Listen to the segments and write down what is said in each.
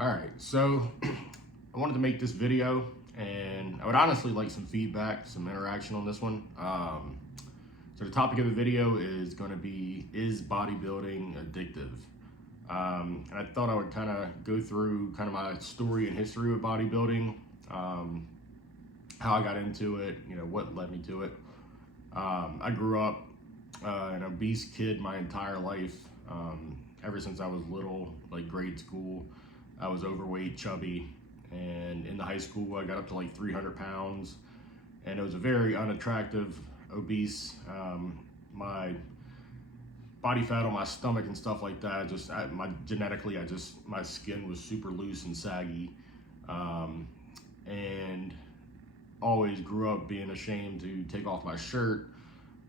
All right, so I wanted to make this video, and I would honestly like some feedback, some interaction on this one. So the topic of the video is going to be, is bodybuilding addictive? And I thought I would kind of go through kind of my story and history with bodybuilding, how I got into it, what led me to it. I grew up an obese kid my entire life. Ever since I was little, like grade school, I was overweight, chubby, and in the high school I got up to like 300 pounds, and it was a very unattractive, obese. My body fat on my stomach and stuff like that, genetically, my skin was super loose and saggy, and always grew up being ashamed to take off my shirt.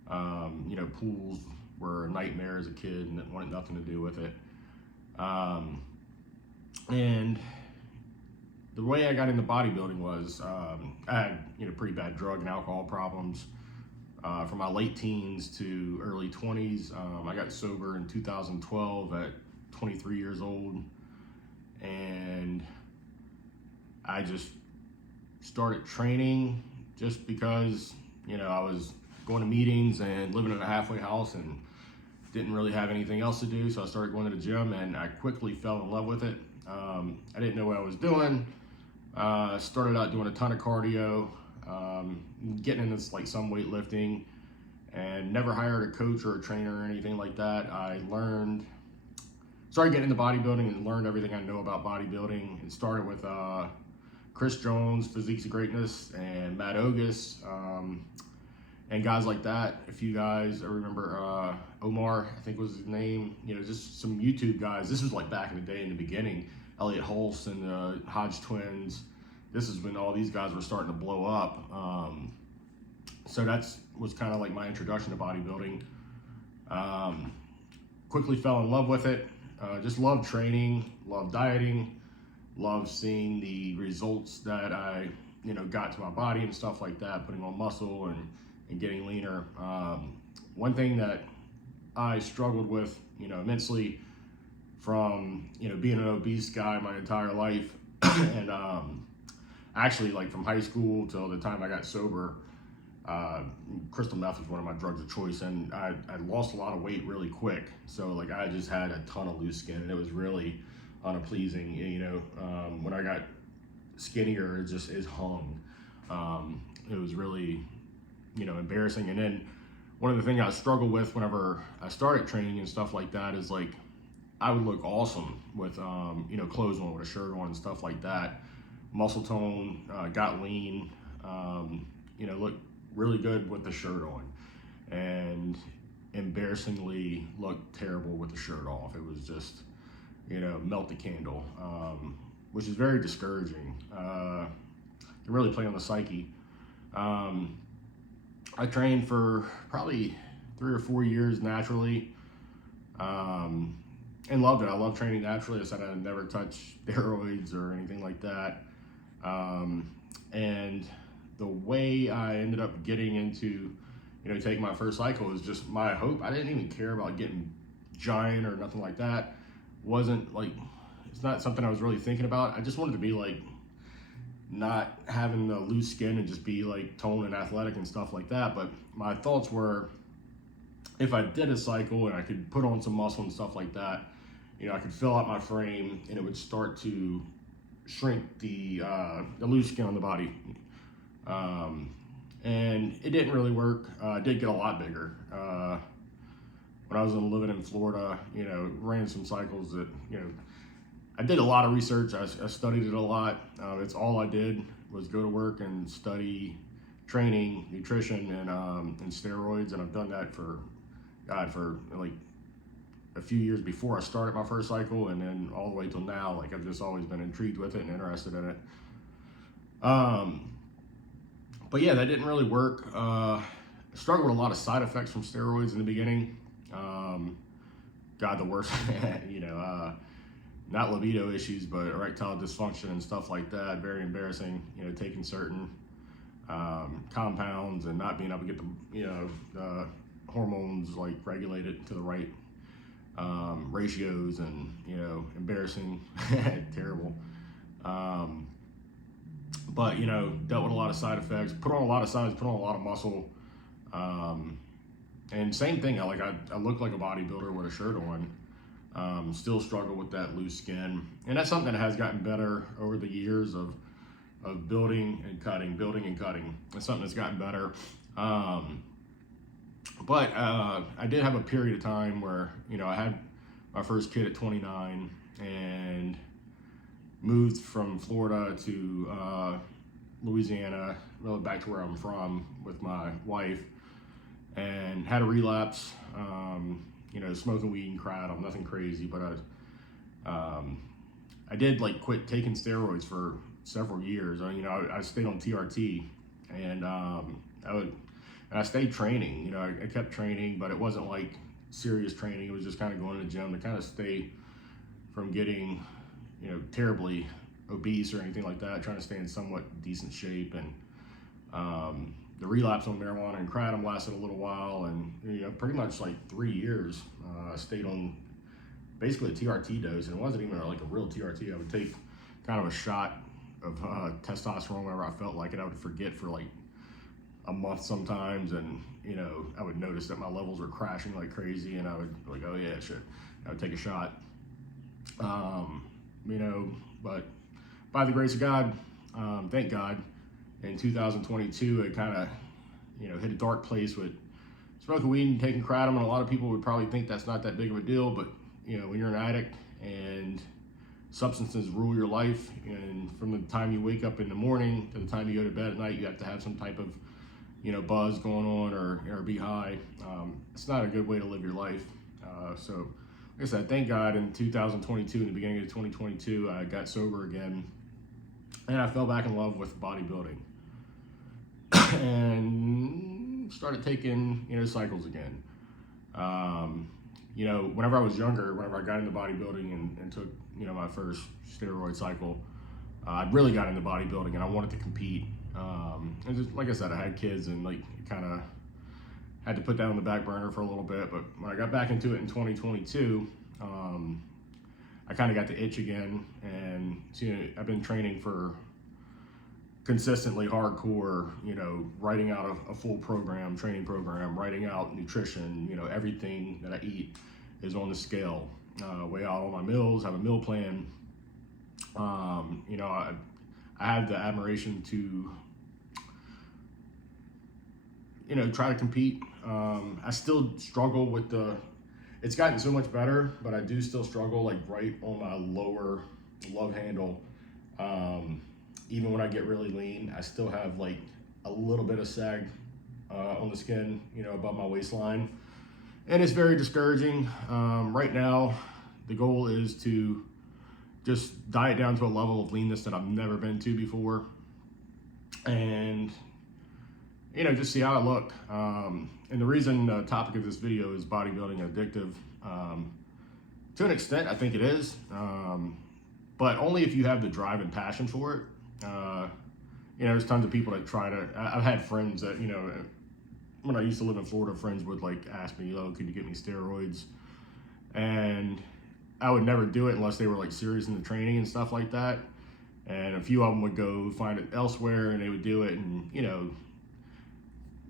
Pools were a nightmare as a kid and wanted nothing to do with it. And the way I got into bodybuilding was, I had, pretty bad drug and alcohol problems, from my late teens to early 20s. I got sober in 2012 at 23 years old. And I just started training just because, I was going to meetings and living in a halfway house and didn't really have anything else to do. So I started going to the gym, and I quickly fell in love with it. I didn't know what I was doing. Started out doing a ton of cardio, getting into some weightlifting, and never hired a coach or a trainer or anything like that. Started getting into bodybuilding and learned everything I know about bodybuilding. It started with Chris Jones, Physiques of Greatness, and Matt Ogus, and guys like that. A few guys, I remember Omar, I think was his name, just some YouTube guys. This was like back in the day, in the beginning. Elliot Hulse and the Hodge twins. This is when all these guys were starting to blow up. So was kind of like my introduction to bodybuilding. Quickly fell in love with it. Just loved training, loved dieting, loved seeing the results that I, got to my body and stuff like that, putting on muscle and getting leaner. One thing that I struggled with, immensely from, being an obese guy my entire life, and actually like from high school till the time I got sober, crystal meth was one of my drugs of choice, and I lost a lot of weight really quick. So like I just had a ton of loose skin, and it was really unpleasing. When I got skinnier, it hung. It was really, embarrassing. And then one of the things I struggled with whenever I started training and stuff like that is like, I would look awesome with, clothes on, with a shirt on and stuff like that. Muscle tone, got lean, looked really good with the shirt on, and embarrassingly looked terrible with the shirt off. It was just, melt the candle, which is very discouraging. Can really play on the psyche. I trained for probably 3 or 4 years naturally, and loved it. I love training naturally. I said I'd never touch steroids or anything like that. And the way I ended up getting into, taking my first cycle is just my hope. I didn't even care about getting giant or nothing like that. It's not something I was really thinking about. I just wanted to be like, not having the loose skin and just be like toned and athletic and stuff like that. But my thoughts were, if I did a cycle and I could put on some muscle and stuff like that, I could fill out my frame, and it would start to shrink the loose skin on the body. And it didn't really work. I did get a lot bigger. When I was living in Florida, ran some cycles that, I did a lot of research. I studied it a lot. It's all I did was go to work and study training, nutrition, and steroids. And I've done that for like a few years before I started my first cycle, and then all the way till now. Like, I've just always been intrigued with it and interested in it. But yeah, that didn't really work. I struggled with a lot of side effects from steroids in the beginning. The worst, not libido issues, but erectile dysfunction and stuff like that. Very embarrassing, taking certain compounds and not being able to get the hormones like regulated to the right ratios and, you know, embarrassing, terrible. But, you know, dealt with a lot of side effects, put on a lot of size, put on a lot of muscle. And same thing, I look like a bodybuilder with a shirt on. Still struggle with that loose skin. And that's something that has gotten better over the years of building and cutting. It's something that's gotten better. But I did have a period of time where, you know, I had my first kid at 29 and moved from Florida to Louisiana, really back to where I'm from with my wife, and had a relapse. You know, smoking weed and kratom, nothing crazy, but I did like quit taking steroids for several years. You know, I stayed on TRT, and I stayed training. You know, I kept training, but it wasn't like serious training. It was just kind of going to the gym to kind of stay from getting, you know, terribly obese or anything like that, trying to stay in somewhat decent shape. And the relapse on marijuana and kratom lasted a little while, and, you know, pretty much like 3 years. I stayed on basically a TRT dose, and it wasn't even like a real TRT. I would take kind of a shot of testosterone whenever I felt like it. I would forget for like a month sometimes, and, you know, I would notice that my levels were crashing like crazy, and I would be like, oh yeah, shit. I would take a shot. You know, but by the grace of God, thank God, in 2022, it kind of, you know, hit a dark place with smoking weed and taking kratom, and a lot of people would probably think that's not that big of a deal, but, you know, when you're an addict and substances rule your life, and from the time you wake up in the morning to the time you go to bed at night, you have to have some type of, you know, buzz going on or be high. It's not a good way to live your life. So like I said, thank God in 2022, in the beginning of 2022, I got sober again, and I fell back in love with bodybuilding and started taking, you know, cycles again. You know, whenever I was younger, whenever I got into bodybuilding and took, you know, my first steroid cycle, I really got into bodybuilding and I wanted to compete. And just, like I said, I had kids and like kind of had to put that on the back burner for a little bit. But when I got back into it in 2022, I kind of got the itch again. And so, you know, I've been training for consistently hardcore, you know, writing out a full program, training program, writing out nutrition, you know, everything that I eat is on the scale. Weigh out all my meals, have a meal plan. You know, I have the admiration to, you know, try to compete. I still struggle with it's gotten so much better, but I do still struggle like right on my lower love handle. Even when I get really lean, I still have like a little bit of sag on the skin, you know, above my waistline. And it's very discouraging. Right now, the goal is to just diet down to a level of leanness that I've never been to before. And, you know, just see how I look. And the reason the topic of this video is bodybuilding addictive, to an extent, I think it is. But only if you have the drive and passion for it. You know, there's tons of people that try to, I've had friends that, you know, when I used to live in Florida, friends would like ask me, oh, could you get me steroids? And I would never do it unless they were like serious in the training and stuff like that. And a few of them would go find it elsewhere and they would do it and, you know,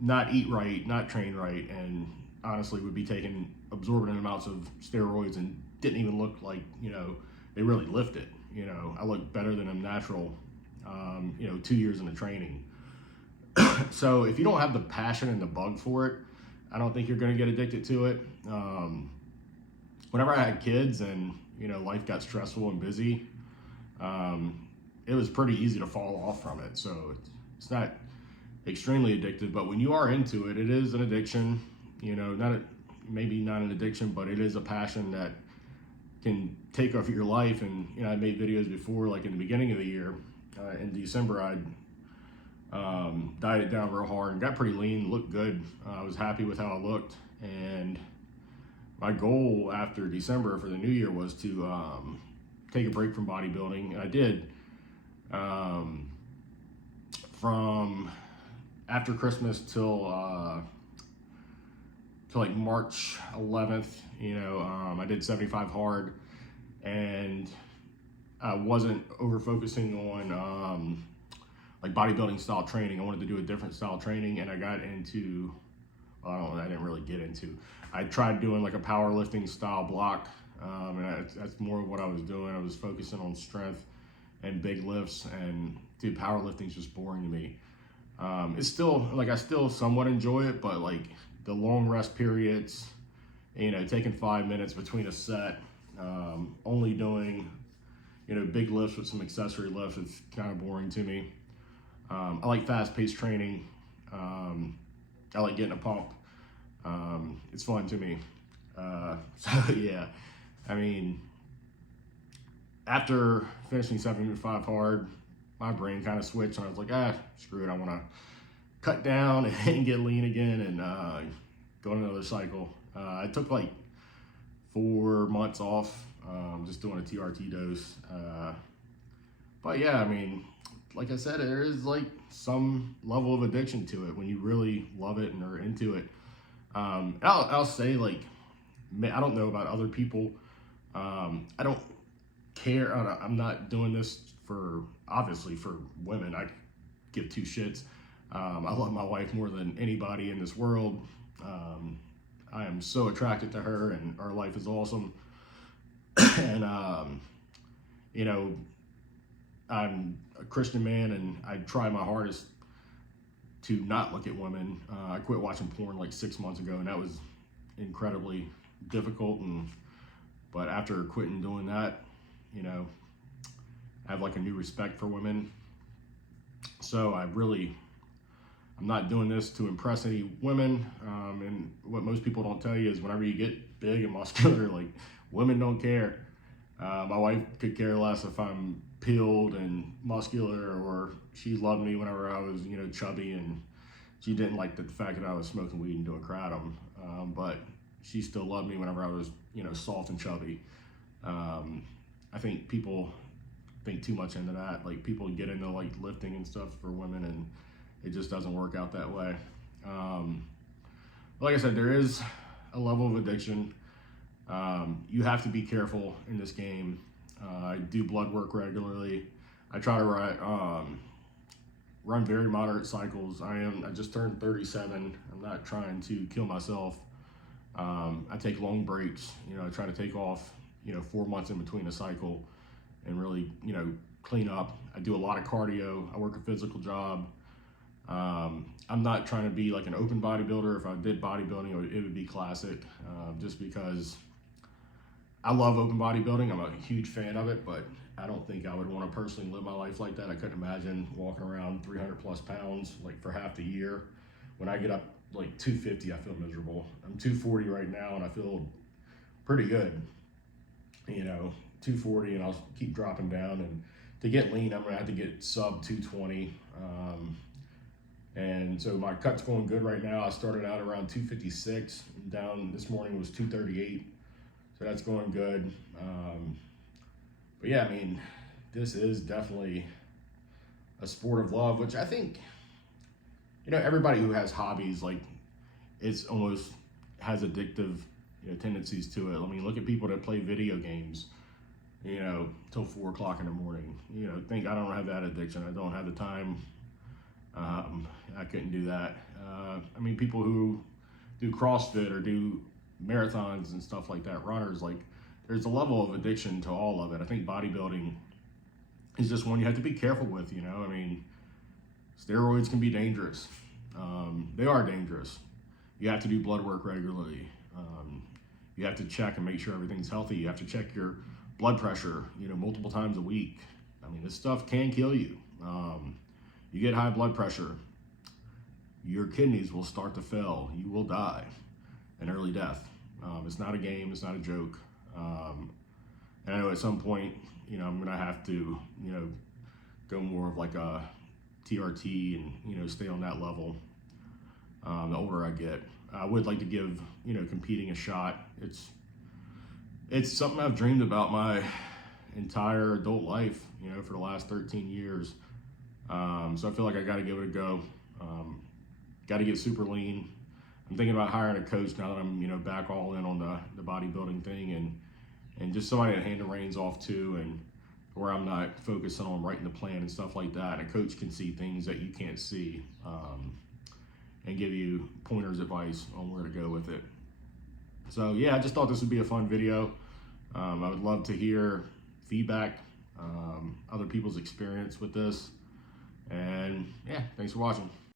not eat right, not train right, and honestly would be taking absorbent amounts of steroids and didn't even look like, you know, they really lifted. You know, I look better than them natural, you know, 2 years into training. So if you don't have the passion and the bug for it, I don't think you're going to get addicted to it. Whenever I had kids and, you know, life got stressful and busy, it was pretty easy to fall off from it. So it's not extremely addictive, but when you are into it, it is an addiction. You know, maybe not an addiction, but it is a passion that can take over your life. And, you know, I made videos before, like in the beginning of the year, in December, I'd dieted down real hard and got pretty lean, looked good. I was happy with how I looked. And my goal after December for the new year was to take a break from bodybuilding. And I did. From after Christmas till to like March 11th, I did 75 hard, and I wasn't over focusing on like bodybuilding style training. I wanted to do a different style training, and I got into, I didn't really get into. I tried doing like a powerlifting style block, and that's more of what I was doing. I was focusing on strength and big lifts, and dude, powerlifting's just boring to me. It's still, like, I still somewhat enjoy it, but like the long rest periods, taking 5 minutes between a set, only doing, big lifts with some accessory lifts, it's kind of boring to me. I like fast-paced training. I like getting a pump. It's fun to me. So yeah, I mean, after finishing 75 hard, my brain kind of switched, and I was like, screw it. I want to cut down and get lean again and go on another cycle. I took like 4 months off, just doing a TRT dose. But yeah, I mean, like I said, there is like some level of addiction to it when you really love it and are into it. I'll say, like, I don't know about other people. I don't care. I'm not doing this obviously for women. I give 2 shits. I love my wife more than anybody in this world. I am so attracted to her, and our life is awesome. And, I'm a Christian man, and I try my hardest to not look at women. I quit watching porn like 6 months ago, and that was incredibly difficult. But after quitting doing that, I have like a new respect for women. So I'm not doing this to impress any women. And what most people don't tell you is whenever you get big and muscular, like, women don't care. My wife could care less if I'm peeled and muscular, or she loved me whenever I was, chubby, and she didn't like the fact that I was smoking weed and doing kratom. But she still loved me whenever I was, soft and chubby. I think people think too much into that. Like, people get into like lifting and stuff for women, and it just doesn't work out that way. Like I said, there is a level of addiction. You have to be careful in this game. I do blood work regularly. I try to run very moderate cycles. I just turned 37. I'm not trying to kill myself. I take long breaks. I try to take off, 4 months in between a cycle and really, clean up. I do a lot of cardio. I work a physical job. I'm not trying to be like an open bodybuilder. If I did bodybuilding, it would be classic, just because I love open bodybuilding. I'm a huge fan of it, but I don't think I would want to personally live my life like that. I couldn't imagine walking around 300 plus pounds like for half the year. When I get up like 250, I feel miserable. I'm 240 right now, and I feel pretty good. 240, and I'll keep dropping down. And to get lean, I'm gonna have to get sub 220. And so my cut's going good right now. I started out around 256. Down this morning was 238. So that's going good. But yeah, I mean, this is definitely a sport of love, which I think, everybody who has hobbies, like, it's almost has addictive, tendencies to it. I mean, look at people that play video games, till 4 o'clock in the morning. Think I don't have that addiction. I don't have the time. I couldn't do that. I mean, people who do CrossFit or do marathons and stuff like that, runners, like, there's a level of addiction to all of it. I think bodybuilding is just one you have to be careful with. I mean, steroids can be dangerous. They are dangerous. You have to do blood work regularly. You have to check and make sure everything's healthy. You have to check your blood pressure, multiple times a week. I mean, this stuff can kill you. You get high blood pressure, your kidneys will start to fail. You will die an early death. It's not a game. It's not a joke. And I know at some point, I'm going to have to, go more of like a TRT and, stay on that level. The older I get, I would like to give, competing a shot. It's something I've dreamed about my entire adult life, for the last 13 years. So I feel like I got to give it a go. Got to get super lean. I'm thinking about hiring a coach now that I'm, you know, back all in on the bodybuilding thing, and just somebody to hand the reins off to, and where I'm not focusing on writing the plan and stuff like that. A coach can see things that you can't see, and give you pointers, advice on where to go with it. So yeah, I just thought this would be a fun video. I would love to hear feedback, other people's experience with this. And yeah, thanks for watching.